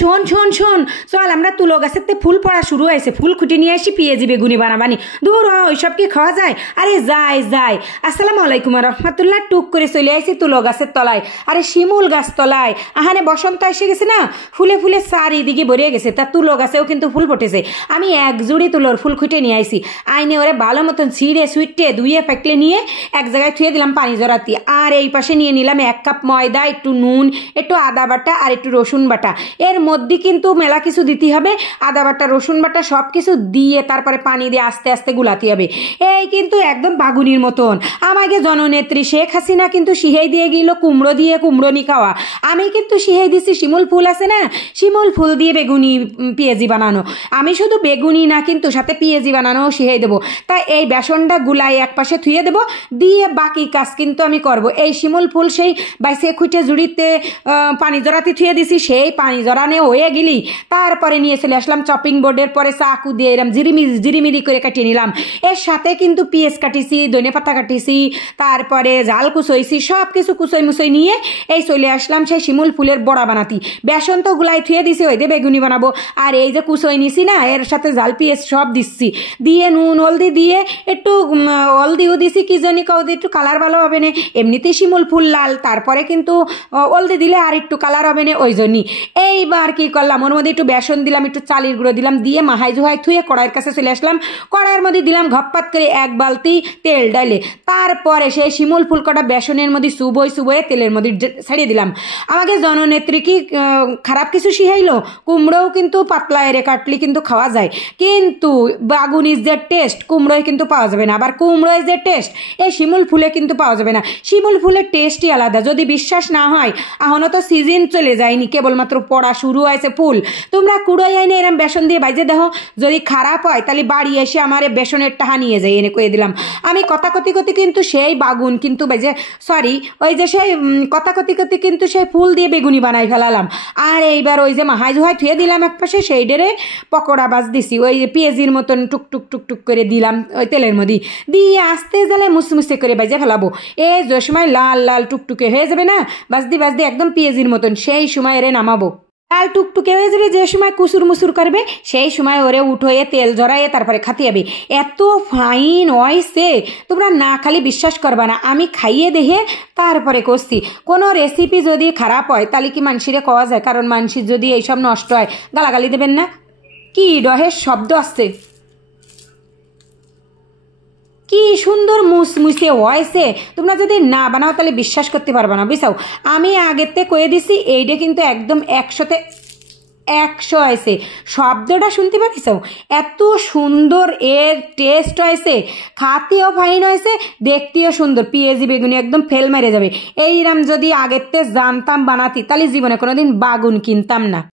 শোন শোন শোন, চল আমরা তুলো গাছেতে ফুল পড়া শুরু হয়েছে, ফুল খুঁটি নিয়ে আসি, পেঁয়াজি বেগুনি বানাবানি। দূর ওইসব কি খাওয়া যায়? আরে যাই যাই। আসসালামু আলাইকুম রহমতুল্লাহ। টুক করে চলে আসি তুলো গাছের তলায়, আরে শিমুল গাছ তলায়। আহানে বসন্ত এসে গেছে না, ফুলে ফুলে চারিদিকে ভরিয়ে গেছে, তা তুলো গাছেও কিন্তু ফুল ফুটেছে। আমি এক জুড়ি তুলোর ফুল খুঁটে নিয়ে আইসি, আইনে ওরে ভালো মতন ছিঁড়ে সুইটে ধুয়ে ফেকলে নিয়ে এক জায়গায় থুয়ে দিলাম পানি জড়াতি। আর এই পাশে নিয়ে নিলাম 1 কাপ ময়দা, একটু নুন, একটু আদা বাটা আর একটু রসুন বাটা। এর মধ্যে কিন্তু মেলা কিছু দিতে হবে, আদা বাটা রসুন বাটা সব কিছু দিয়ে তারপরে পানি দিয়ে আস্তে আস্তে গুলাতে হবে। এই কিন্তু একদম বাগুনির মতন। আমাকে জননেত্রী শেখ হাসিনা কিন্তু শিহেই দিয়ে গেল কুমড়ো দিয়ে কুমড়োনি খাওয়া। আমি কিন্তু শিহেই দিছি শিমুল ফুল আছে না, শিমুল ফুল দিয়ে বেগুনি পেঁয়াজি বানানো। আমি শুধু বেগুনি না, কিন্তু সাথে পেঁয়াজি বানানো শিহেই দেবো। তাই এই বেসনটা গুলাই এক পাশে থুয়ে দেবো, দিয়ে বাকি কাজ কিন্তু আমি করব। এই শিমুল ফুল সেই বাইসে খুঁটে জুড়িতে পানি জড়াতে থুয়ে দিছি, সেই পানি জড়ানে হয়ে গেলি তারপরে নিয়ে চলে আসলাম চপিং বোর্ডের পরে চাকু দিয়ে এরম জিরিমিরি করে কাটিয়ে নিলাম। এর সাথে কিন্তু পেঁয়াজ কাটিছি, ধনে পাতা কাটিছি, তারপরে জাল কুচইছি, সব কিছু কুচই মুচই নিয়ে এই চলে আসলাম সেই শিমুল ফুলের বড়া বানাতি। বেসন তো গুলাই থুয়ে দিছি, ওই দিয়ে বেগুনি বানাবো। আর এই যে কুচই নিছি না, এর সাথে জাল পেঁয়াজ সব দিচ্ছি, দিয়ে নুন হলদি দিয়ে একটু হলদিও দিছি, কি জানি কাউদি একটু কালার ভালো হবে না, এমনিতেই শিমুল ফুল লাল, তারপরে কিন্তু হলদি দিলে আর একটু কালার হবে না, ওই জন্যই। এইবার কি করলাম, ওর মধ্যে একটু বেসন দিলাম, একটু চালের গুঁড়ো দিলাম, দিয়ে মাহাই জুহাই থুয়ে কড়াইয়ের কাছে চলে আসলাম। কড়াইয়ের মধ্যে দিলাম ঘপ্পাত করে 1 বালতি তেল ডাইলে, তারপরে সেই শিমুল ফুল কটা বেসনের মধ্যে চুবই তেলের মধ্যে ছাড়িয়ে দিলাম। আমাকে জননেত্রী কি খারাপ কিছু শিখাইলো? কুমড়োও কিন্তু পাতলা এরে কাটলি কিন্তু খাওয়া যায়, কিন্তু বাগুনির যে টেস্ট কুমড়োয় কিন্তু পাওয়া যাবে না, আবার কুমড়োয় যে টেস্ট এই শিমুল ফুলে কিন্তু পাওয়া যাবে না। শিমুল ফুলের টেস্টই আলাদা। যদি বিশ্বাস না হয়, এখনো তো সিজন চলে যায়নি, কেবলমাত্র পড়া শুরু হয়েছে ফুল। তোমরা কুড়োই আইনে এরম বেসন দিয়ে বাইজে দেখো, যদি খারাপ হয় তাহলে বাড়ি এসে আমার বেসনের টাহা নিয়ে যাই, এনে কয়ে দিলাম। আমি কথা কতি কিন্তু সেই বাগুন কিন্তু বাইজে সরি ওই যে সেই কথা কতি কিন্তু সেই ফুল দিয়ে বেগুনি বানাই ফেলালাম। আর এইবার ওই যে মাহাই জুহাই থুয়ে দিলাম এক পাশে, সেই ডেরে পকোড়া বাজ দিছি, ওই পেঁয়াজির মতন টুক টুক করে দিলাম ওই তেলের মধ্যে, দিয়ে আস্তে জালে মুসমুসে করে বাজে ফেলাবো। যে সময় লাল লাল টুকটুকে হয়ে যাবে না, বাজদি একদম পেঁয়াজির মতন, সেই সময় এরে নামাবো। লাল টুকটুকে হয়ে যাবে, যে সময় কুসুর মুসুর করবে সেই সময় ওরে উঠোয়ে তেল জড়াইয়ে তারপরে খাতে হবে। এত ফাইন হয়েছে, তোমরা না খালি বিশ্বাস করবা না, আমি খাইয়ে দেখে তারপরে করছি। কোনো রেসিপি যদি খারাপ হয় তাহলে কি মানুষেরে কওয়া যায়? কারণ মানুষের যদি এইসব নষ্ট হয় গালাগালি দেবেন না? কি ডহের শব্দ আসছে, কি সুন্দর মুসমুসে হয়েছে। তোমরা যদি না বানাও তাহলে বিশ্বাস করতে পারবে না, বুঝাও। আমি আগেতে কয়ে দিছি এইটা কিন্তু একদম 100-তে 100 হয়েছে। শব্দটা শুনতে পারিস? এত সুন্দর এর টেস্ট হয়েছে, খাতেও ফাইন হয়েছে, দেখতেও সুন্দর। পেঁয়াজি বেগুনি একদম ফেল মেরে যাবে। এইরকম যদি আগেতে জানতাম বানাতি তাহলে জীবনে কোনোদিন বাগুন কিনতাম না।